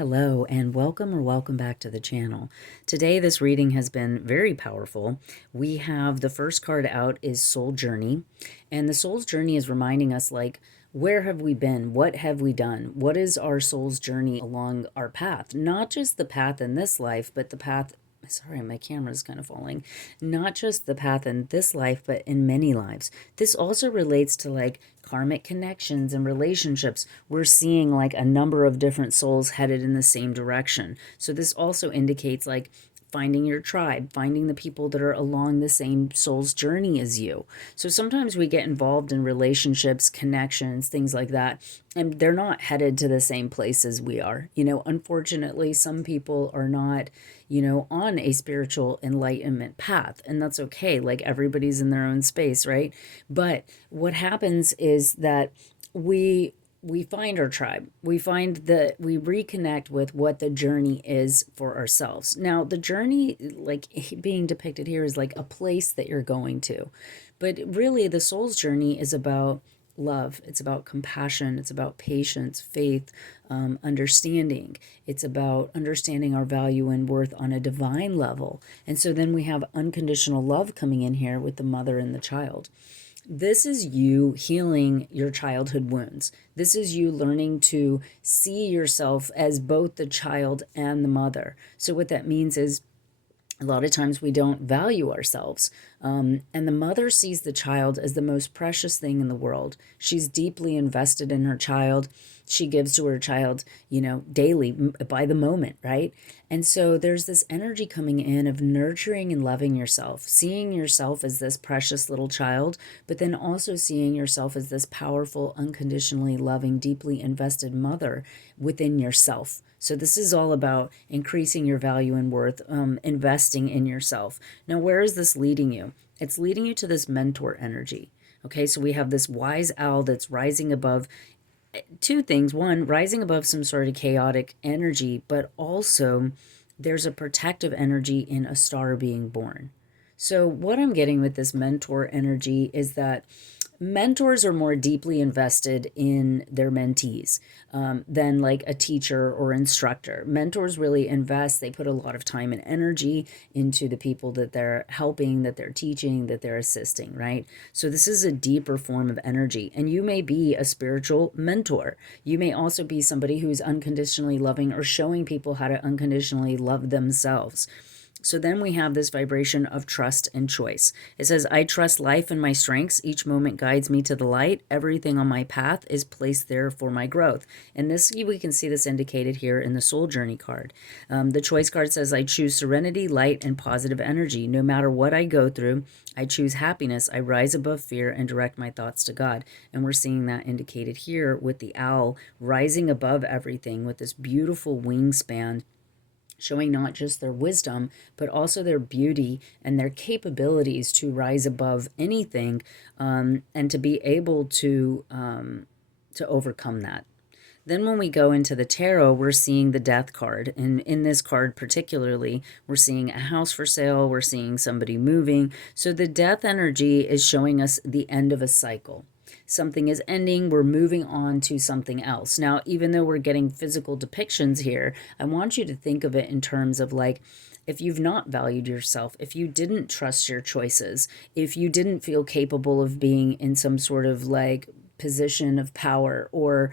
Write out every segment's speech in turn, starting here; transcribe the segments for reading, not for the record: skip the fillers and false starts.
Hello and welcome back to the channel. Today this reading has been very powerful. We have the first card out is Soul Journey, and the Soul's Journey is reminding us where have we been? What have we done? What is our soul's journey along our path? Not just the path in this life, but the path, sorry, my camera's kind of falling. Not just the path in this life, but in many lives. This also relates to karmic connections and relationships. We're seeing a number of different souls headed in the same direction. So this also indicates finding your tribe, finding the people that are along the same soul's journey as you. So sometimes we get involved in relationships, connections, things like that, and they're not headed to the same place as we are. Unfortunately, some people are not, on a spiritual enlightenment path, and that's okay. Everybody's in their own space, right? But what happens is that we find our tribe. We find that we reconnect with what the journey is for ourselves. Now, the journey, being depicted here, is like a place that you're going to. But really, the soul's journey is about love. It's about compassion. It's about patience, faith, understanding. It's about understanding our value and worth on a divine level. And so then we have unconditional love coming in here with the mother and the child. This is you healing your childhood wounds. This is you learning to see yourself as both the child and the mother. So what that means is a lot of times we don't value ourselves. And the mother sees the child as the most precious thing in the world. She's deeply invested in her child. She gives to her child, daily, by the moment, right? And so there's this energy coming in of nurturing and loving yourself, seeing yourself as this precious little child, but then also seeing yourself as this powerful, unconditionally loving, deeply invested mother within yourself. So this is all about increasing your value and worth, investing in yourself. Now, where is this leading you? It's leading you to this mentor energy. Okay, so we have this wise owl that's rising above two things. One, rising above some sort of chaotic energy, but also there's a protective energy in a star being born. So what I'm getting with this mentor energy is that mentors are more deeply invested in their mentees than a teacher or instructor. Mentors really invest, they put a lot of time and energy into the people that they're helping, that they're teaching, that they're assisting, right? So this is a deeper form of energy. And you may be a spiritual mentor. You may also be somebody who's unconditionally loving or showing people how to unconditionally love themselves. So then we have this vibration of trust and choice. It says, I trust life and my strengths. Each moment guides me to the light. Everything on my path is placed there for my growth. And this, we can see this indicated here in the Soul Journey card. The choice card says, I choose serenity, light, and positive energy. No matter what I go through, I choose happiness. I rise above fear and direct my thoughts to God. And we're seeing that indicated here with the owl rising above everything with this beautiful wingspan, showing not just their wisdom, but also their beauty and their capabilities to rise above anything, and to be able to overcome that. Then when we go into the tarot, we're seeing the death card. And in this card particularly, we're seeing a house for sale. We're seeing somebody moving. So the death energy is showing us the end of a cycle. Something is ending, we're moving on to something else. Now, even though we're getting physical depictions here, I want you to think of it in terms of if you've not valued yourself, if you didn't trust your choices, if you didn't feel capable of being in some sort of position of power, or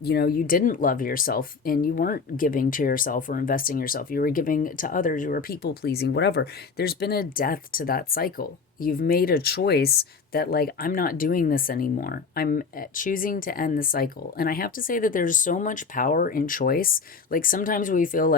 you didn't love yourself and you weren't giving to yourself or investing in yourself, you were giving to others, you were people pleasing, whatever, there's been a death to that cycle. You've made a choice that I'm not doing this anymore. I'm choosing to end the cycle. And I have to say that there's so much power in choice. Sometimes we feel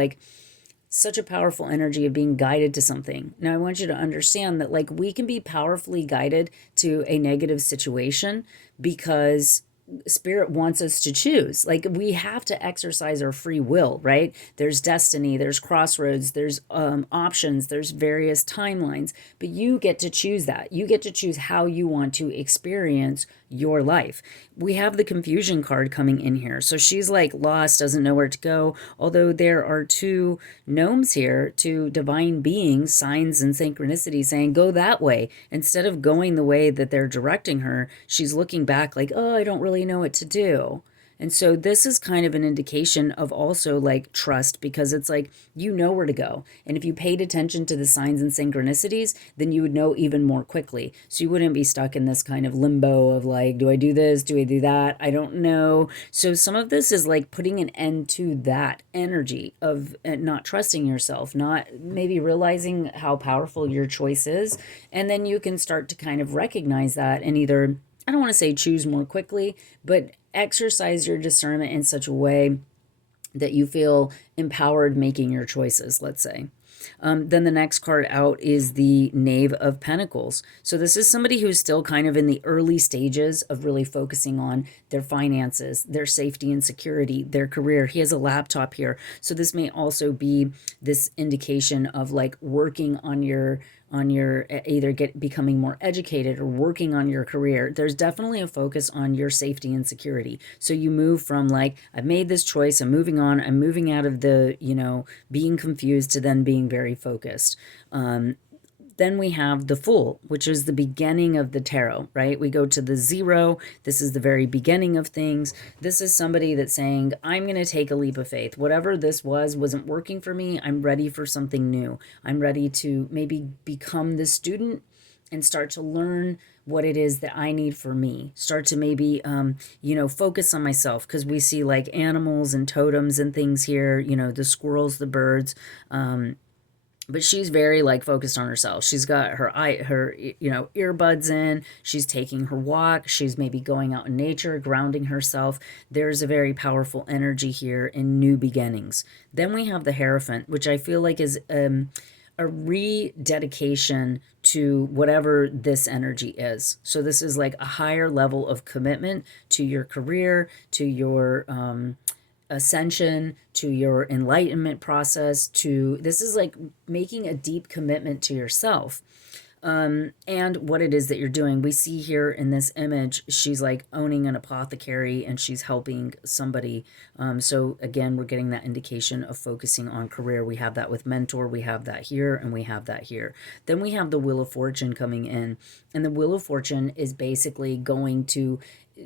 such a powerful energy of being guided to something. Now, I want you to understand that we can be powerfully guided to a negative situation because Spirit wants us to choose. We have to exercise our free will, right? There's destiny, there's crossroads, there's options, there's various timelines, but you get to choose that. You get to choose how you want to experience your life. We have the confusion card coming in here. So she's lost, doesn't know where to go. Although there are two gnomes here, two divine beings, signs and synchronicity, saying go that way. Instead of going the way that they're directing her, she's looking back oh, I don't really know what to do. And so this is kind of an indication of also like trust, because it's like, you know where to go. And if you paid attention to the signs and synchronicities, then you would know even more quickly. So you wouldn't be stuck in this kind of limbo of like, do I do this? Do I do that? I don't know. So some of this is like putting an end to that energy of not trusting yourself, not maybe realizing how powerful your choice is. And then you can start to kind of recognize that and either, I don't want to say choose more quickly, but exercise your discernment in such a way that you feel empowered making your choices, let's say. Then the next card out is the Knave of Pentacles. So this is somebody who's still kind of in the early stages of really focusing on their finances, their safety and security, their career. He has a laptop here. So this may also be this indication of like working on your either becoming more educated or working on your career. There's definitely a focus on your safety and security. So you move from like, I've made this choice, I'm moving on, I'm moving out of the, being confused to then being very focused. Then we have the Fool, which is the beginning of the tarot, right? We go to the 0. This is the very beginning of things. This is somebody that's saying, I'm going to take a leap of faith. Whatever this wasn't working for me. I'm ready for something new. I'm ready to maybe become the student and start to learn what it is that I need for me. Start to maybe, focus on myself, because we see like animals and totems and things here, the squirrels, the birds, but she's very like focused on herself. She's got her earbuds in. She's taking her walk. She's maybe going out in nature, grounding herself. There's a very powerful energy here in new beginnings. Then we have the Hierophant, which I feel like is a rededication to whatever this energy is. So this is like a higher level of commitment to your career, to your ascension, to your enlightenment process, to this is like making a deep commitment to yourself and what it is that you're doing. We see here in this image, she's like owning an apothecary and she's helping somebody. So again, we're getting that indication of focusing on career. We have that with mentor, we have that here, and we have that here. Then we have the Wheel of Fortune coming in, and the Wheel of Fortune is basically going to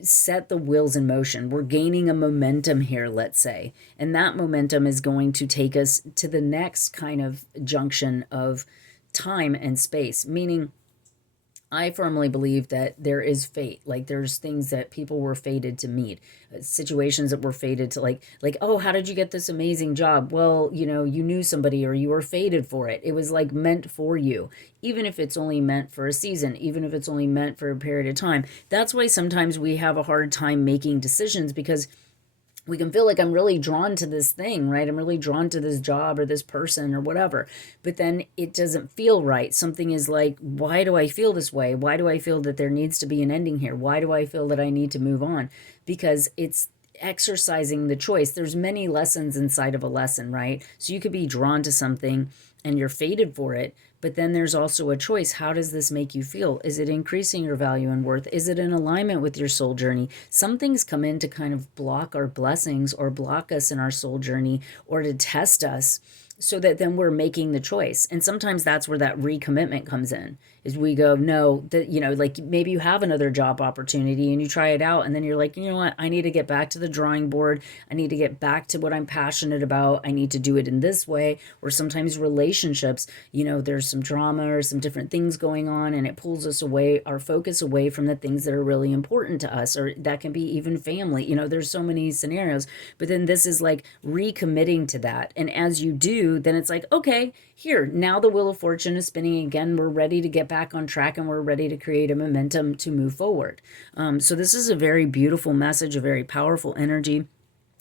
set the wheels in motion. We're gaining a momentum here, let's say, and that momentum is going to take us to the next kind of junction of time and space, meaning I firmly believe that there is fate. Like there's things that people were fated to meet, situations that were fated to like, oh, how did you get this amazing job? Well, you knew somebody or you were fated for it. It was like meant for you, even if it's only meant for a season, even if it's only meant for a period of time. That's why sometimes we have a hard time making decisions, because we can feel like I'm really drawn to this thing, right? I'm really drawn to this job or this person or whatever. But then it doesn't feel right. Something is like, why do I feel this way? Why do I feel that there needs to be an ending here? Why do I feel that I need to move on? Because it's exercising the choice. There's many lessons inside of a lesson, right? So you could be drawn to something and you're fated for it. But then there's also a choice. How does this make you feel? Is it increasing your value and worth? Is it in alignment with your soul journey? Some things come in to kind of block our blessings or block us in our soul journey or to test us, so that then we're making the choice. And sometimes that's where that recommitment comes in, is we go, no, that, like maybe you have another job opportunity and you try it out. And then you're like, you know what? I need to get back to the drawing board. I need to get back to what I'm passionate about. I need to do it in this way. Or sometimes relationships, there's some drama or some different things going on, and it pulls us away, our focus away from the things that are really important to us, or that can be even family. There's so many scenarios, but then this is like recommitting to that. And as you do, then it's like, okay, here, now the Wheel of Fortune is spinning again. We're ready to get back on track and we're ready to create a momentum to move forward. So this is a very beautiful message, a very powerful energy.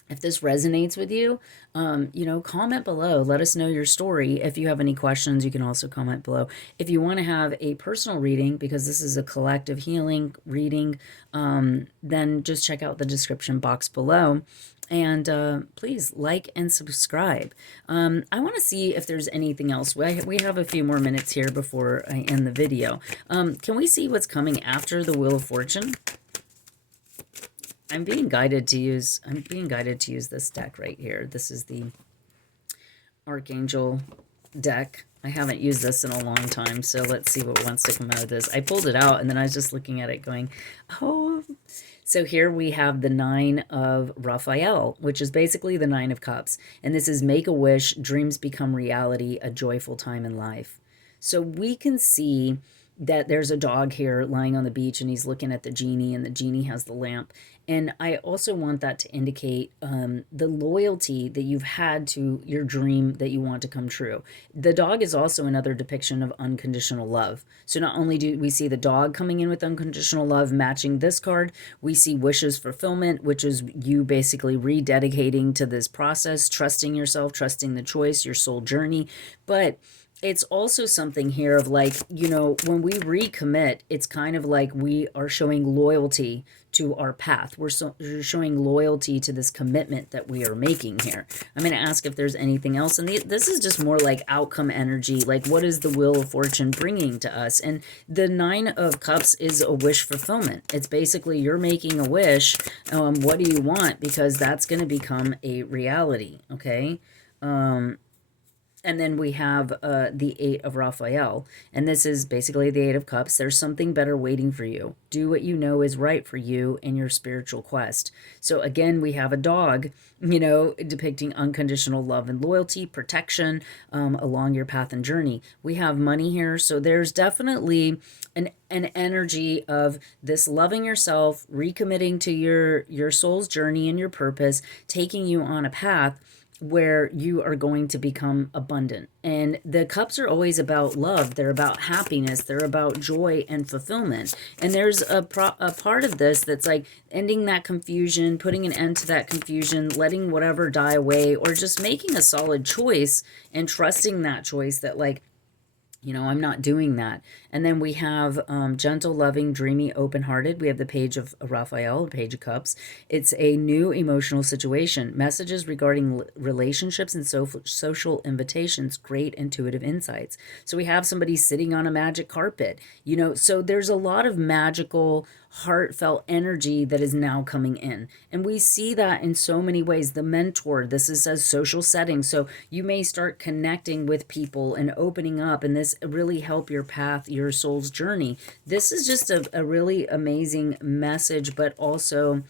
If this resonates with you, comment below. Let us know your story. If you have any questions, you can also comment below. If you want to have a personal reading, because this is a collective healing reading, then just check out the description box below. And please like and subscribe. I want to see if there's anything else. We have a few more minutes here before I end the video. Can we see what's coming after the Wheel of Fortune? I'm being guided to use this deck right here. This is the Archangel deck. I haven't used this in a long time, so let's see what wants to come out of this. I pulled it out and then I was just looking at it going, oh, So here we have the Nine of Raphael, which is basically the Nine of Cups. And this is make a wish, dreams become reality, a joyful time in life. So we can see that there's a dog here lying on the beach and he's looking at the genie, and the genie has the lamp. And I also want that to indicate the loyalty that you've had to your dream that you want to come true. The dog is also another depiction of unconditional love. So not only do we see the dog coming in with unconditional love matching this card, we see wishes fulfillment, which is you basically rededicating to this process, trusting yourself, trusting the choice, your soul journey. But it's also something here of like, when we recommit, it's kind of like we are showing loyalty to our path. We're showing loyalty to this commitment that we are making here. I'm going to ask if there's anything else. And this is just more like outcome energy. Like, what is the wheel of fortune bringing to us? And the Nine of Cups is a wish fulfillment. It's basically you're making a wish. What do you want? Because that's going to become a reality. Okay. And then we have the Eight of Raphael. And this is basically the Eight of Cups. There's something better waiting for you. Do what you know is right for you in your spiritual quest. So again, we have a dog, depicting unconditional love and loyalty, protection along your path and journey. We have money here. So there's definitely an energy of this loving yourself, recommitting to your soul's journey and your purpose, taking you on a path where you are going to become abundant. And the cups are always about love. They're about happiness. They're about joy and fulfillment. And there's a part of this that's like ending that confusion, putting an end to that confusion, letting whatever die away, or just making a solid choice and trusting that choice that like, I'm not doing that. And then we have gentle, loving, dreamy, open-hearted. We have the Page of Raphael, the Page of Cups. It's a new emotional situation. Messages regarding relationships and social invitations, great intuitive insights. So we have somebody sitting on a magic carpet, so there's a lot of magical, heartfelt energy that is now coming in. And we see that in so many ways. The mentor, this is a social setting. So you may start connecting with people and opening up, and this really help your path, your soul's journey. This is just a really amazing message, but also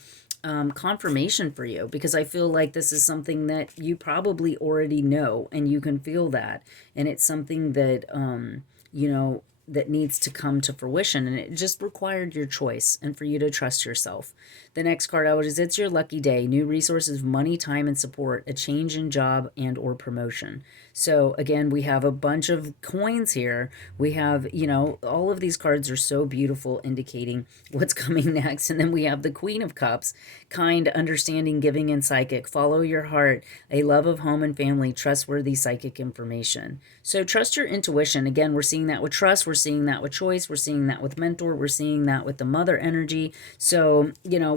confirmation for you, because I feel like this is something that you probably already know and you can feel that. And it's something that, that needs to come to fruition, and it just required your choice and for you to trust yourself. The next card out is it's your lucky day, new resources, money, time, and support, a change in job and or promotion. So again, we have a bunch of coins here. We have, all of these cards are so beautiful, indicating what's coming next. And then we have the Queen of Cups, kind, understanding, giving, and psychic. Follow your heart, a love of home and family, trustworthy psychic information. So trust your intuition. Again, we're seeing that with trust. We're seeing that with choice. We're seeing that with mentor. We're seeing that with the mother energy. So,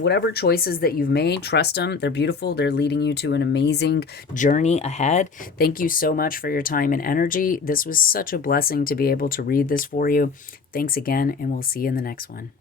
whatever choices that you've made, trust them. They're beautiful. They're leading you to an amazing journey ahead. Thank you so much for your time and energy. This was such a blessing to be able to read this for you. Thanks again, and we'll see you in the next one.